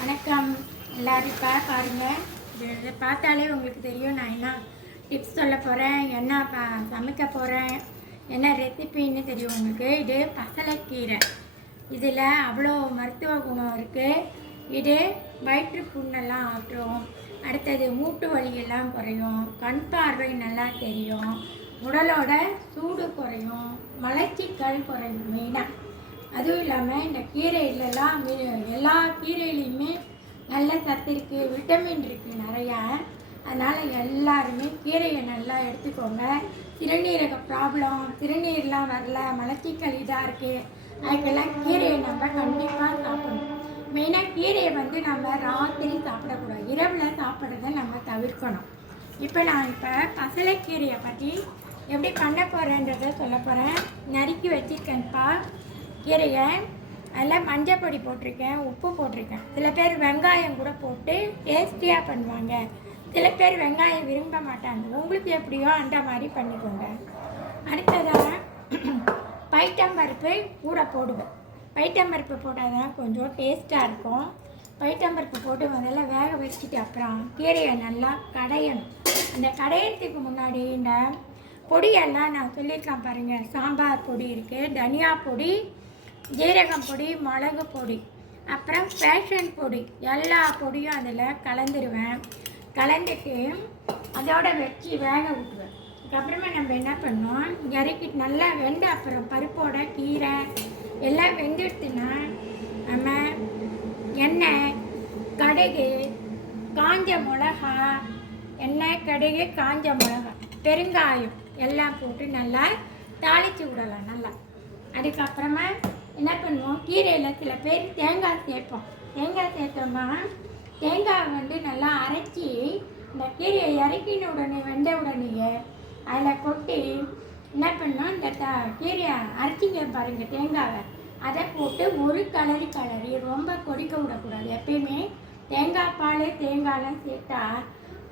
வணக்கம் எல்லோரும். இப்போ பாருங்கள், இதை பார்த்தாலே உங்களுக்கு தெரியும் நான் என்ன டிப்ஸ் சொல்ல போகிறேன், என்ன சமைக்க போகிறேன், என்ன ரெசிபின்னு தெரியும் உங்களுக்கு. இது பசலைக்கீரை. இதில் அவ்வளோ மருத்துவ குணம் இருக்குது. இது வயிற்று புண்ணெல்லாம் ஆற்றும். அடுத்தது மூட்டு வலியெல்லாம் குறையும், கண் பார்வை நல்லா தெரியும், உடலோட சூடு குறையும், மலச்சிக்கல் குறையும் மெயினாக. அதுவும் இல்லாமல் இந்த கீரையிலலாம் எல்லா கீரையிலையுமே நல்ல சத்து இருக்குது, விட்டமின் இருக்குது நிறையா. அதனால் எல்லாருமே கீரையை நல்லா எடுத்துக்கோங்க. சிறுநீரக ப்ராப்ளம், சிறுநீர்லாம் வரல, மலச்சிக்கல் இதாக இருக்குது, அதுக்கெல்லாம் கீரையை நம்ம கண்டிப்பாக சாப்பிடணும். மெயினாக கீரையை நம்ம ராத்திரி சாப்பிடக்கூடாது, இரவில் சாப்பிட்றத நம்ம தவிர்க்கணும். நான் பசலைக்கீரையை பற்றி எப்படி பண்ண போகிறேன்றதை சொல்ல போகிறேன். நறுக்கி வச்சுருக்கேன்ப்பா கீரையை. அதில் மஞ்சள் பொடி போட்டிருக்கேன், உப்பு போட்டிருக்கேன். சில பேர் வெங்காயம் கூட போட்டு டேஸ்டியாக பண்ணுவாங்க, சில பேர் வெங்காயம் விரும்ப மாட்டாங்க. உங்களுக்கு எப்படியோ அந்த மாதிரி பண்ணிக்கோங்க. அடுத்ததாக பைத்தம்பருப்பு கூட போடுவேன். பைத்தம்பருப்பு போட்டால் தான் கொஞ்சம் டேஸ்ட்டாக இருக்கும். பைத்தம்பருப்பு போட்டு முதல்ல வேக வச்சுட்டு அப்புறம் கீரையை நல்லா கடையணும். அந்த கடையறதுக்கு முன்னாடி இந்த பொடியெல்லாம் நான் சொல்லியிருக்கேன் பாருங்கள். சாம்பார் பொடி இருக்குது, தனியா பொடி, ஜீரகம் பொடி, மிளகு பொடி, அப்புறம் ஃபேஷன் பொடி, எல்லா பொடியும் அதில் கலந்துருவேன். கலந்துட்டு அதோட வச்சு வேக விட்டுருவேன். அதுக்கப்புறமா நம்ம என்ன பண்ணோம், இறக்கிட்டு நல்லா வெந்து அப்புறம் பருப்போட கீரை எல்லாம் வெந்துடுத்துனா நம்ம எண்ணெய், கடுகு, காஞ்ச மிளகா, எண்ணெய், கடுகு, காஞ்ச மிளகா, பெருங்காயம் எல்லாம் போட்டு நல்லா தாளித்து விடலாம் நல்லா. அதுக்கப்புறமா என்ன பண்ணுவோம், கீரையில் சில பேர் தேங்காய் சேர்ப்போம். தேங்காய் சேர்த்தோம்னா தேங்காய் நல்லா அரைச்சி இந்த கீரையை இறக்கின உடனே வெந்த உடனேயே அதில் கொட்டி என்ன பண்ணோம், இந்த கீரையை அரைச்சிங்க பாருங்கள் தேங்காவை, அதை போட்டு ஒரு கலரி ரொம்ப கொதிக்க விடக்கூடாது. எப்பயுமே தேங்காய் பால் தேங்காயெலாம் சேர்த்தா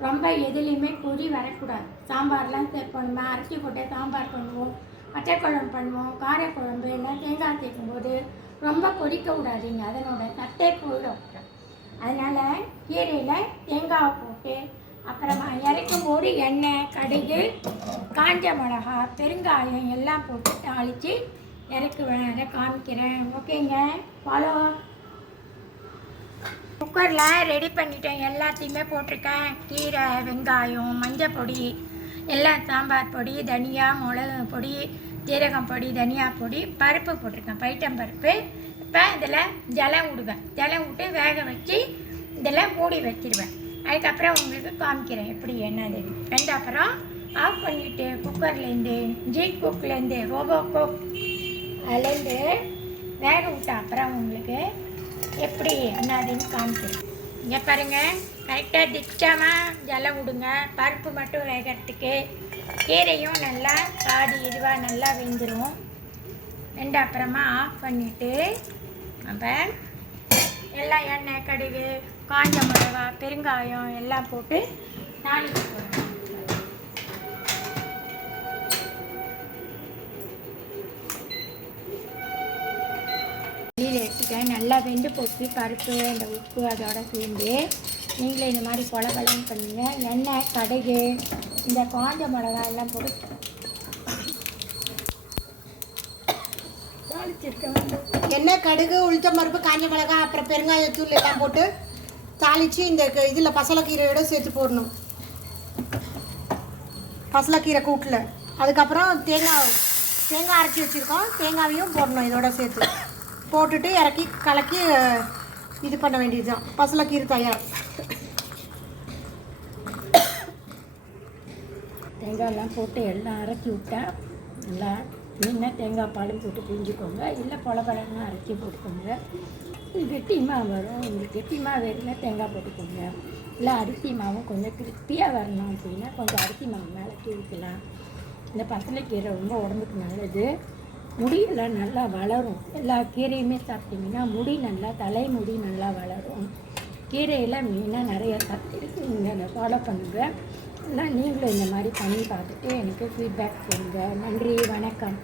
ரொம்ப எதுலேயுமே கொதி வரக்கூடாது. சாம்பார்லாம் சேர்ப்போம், அரைச்சி போட்டு சாம்பார் பண்ணுவோம், பச்சைக்குழம்பு பண்ணுவோம், காரக்குழம்பு எல்லாம் தேங்காய் சேர்க்கும்போது ரொம்ப கொதிக்க விடாதீங்க, அதனோட சத்தே போயிடும். அதனால் கீரையில் தேங்காவை போட்டு அப்புறமா இறக்கும் போது எண்ணெய், கடுகு, காஞ்ச மிளகா, பெருங்காயம் எல்லாம் போட்டு தாளித்து இறக்குவேன். அதை காமிக்கிறேன். ஓகேங்க, ஃபாலோ. குக்கரில் ரெடி பண்ணிட்டேன், எல்லாத்தையுமே போட்டிருக்கேன். கீரை, வெங்காயம், மஞ்சள் பொடி, எல்லாம் சாம்பார் பொடி, தனியா, மிளகு பொடி, ஜீரகம் பொடி, தனியா பொடி, பருப்பு போட்டிருக்கேன், பைத்தம்பருப்பு. இப்போ இதில் ஜலம் விடுவேன். ஜலம் விட்டு வேக வச்சு இதில் மூடி வச்சிடுவேன். அதுக்கப்புறம் உங்களுக்கு காமிக்கிறேன் எப்படி என்னது. ரெண்டு அப்புறம் ஆஃப் பண்ணிவிட்டு குக்கர்லேருந்து, ஜீட் குக்லேருந்து, ரோபோ குக் அதுலேருந்து வேக விட்ட அப்புறம் உங்களுக்கு எப்படி என்னதுன்னு காமிக்கிறேன். இங்கே பாருங்கள், கரெக்டாக திட்டாமல் ஜலம் விடுங்க, பருப்பு மட்டும் வேகிறதுக்கு. கீரையும் நல்லா பாதி இதுவாக நல்லா வெந்துடும். ரெண்டு அப்புறமா ஆஃப் பண்ணிவிட்டு நம்ம எல்லாம் எண்ணெய், கடுகு, காஞ்ச மிளகா, பெருங்காயம் எல்லாம் போட்டு தாளித்து போடுறோம். வெளியில் எடுத்துட்டேன். நல்லா வெந்து போட்டு பருப்பு, இந்த உப்பு அதோட சேர்ந்து நீங்களே இந்த மாதிரி கொலகலன்னு பண்ணுங்க. எண்ணெய், கடுகு, இந்த காஞ்ச மிளகா எல்லாம் போட்டு தாளிச்சிருக்கேன். எண்ணெய், கடுகு, உளுத்தம் பருப்பு, காஞ்ச மிளகா, அப்புறம் பெருங்காயத்தூள் எல்லாம் போட்டு தாளித்து இந்த இதில் பசலைக்கீரையோடு சேர்த்து போடணும். பசலைக்கீரை கூட்டில் அதுக்கப்புறம் தேங்காய் அரைச்சி வச்சுருக்கோம், தேங்காயையும் போடணும் இதோட சேர்த்து. போட்டுட்டு இறக்கி கலக்கி இது பண்ண வேண்டியது தான். பசலைக்கீரை தயார். தேங்காயெல்லாம் போட்டு எல்லாம் அரைச்சி விட்டா நல்லா மீனை தேங்காய் பாலும் போட்டு பிழிஞ்சிக்கோங்க, இல்லை பொலப்பழம்லாம் அரைச்சி போட்டுக்கோங்க. கெட்டி மாவு வரும், உங்களுக்கு கெட்டி மாவு வேணும்னா தேங்காய் போட்டுக்கோங்க. இல்லை அரிசி மாவும் கொஞ்சம் கிறிஸ்பியாக வரணும் அப்படின்னா கொஞ்சம் அரிசி மாவு மேலே தூவிக்கலாம். இந்த பசலைக்கீரை ரொம்ப உடம்புக்கு நல்லது, முடியெல்லாம் நல்லா வளரும். எல்லா கீரையுமே சாப்பிட்டிங்கன்னா முடி நல்லா, தலைமுடி நல்லா வளரும். கீரையில் மெயினாக நிறைய சத்து இருக்குது. நீங்கள் அதை ஃபாலோ பண்ணுங்கள். எல்லாம் நீங்களும் இந்த மாதிரி பண்ணி பார்த்துட்டு எனக்கு ஃபீட்பேக் சொல்லுங்கள். நன்றி, வணக்கம்.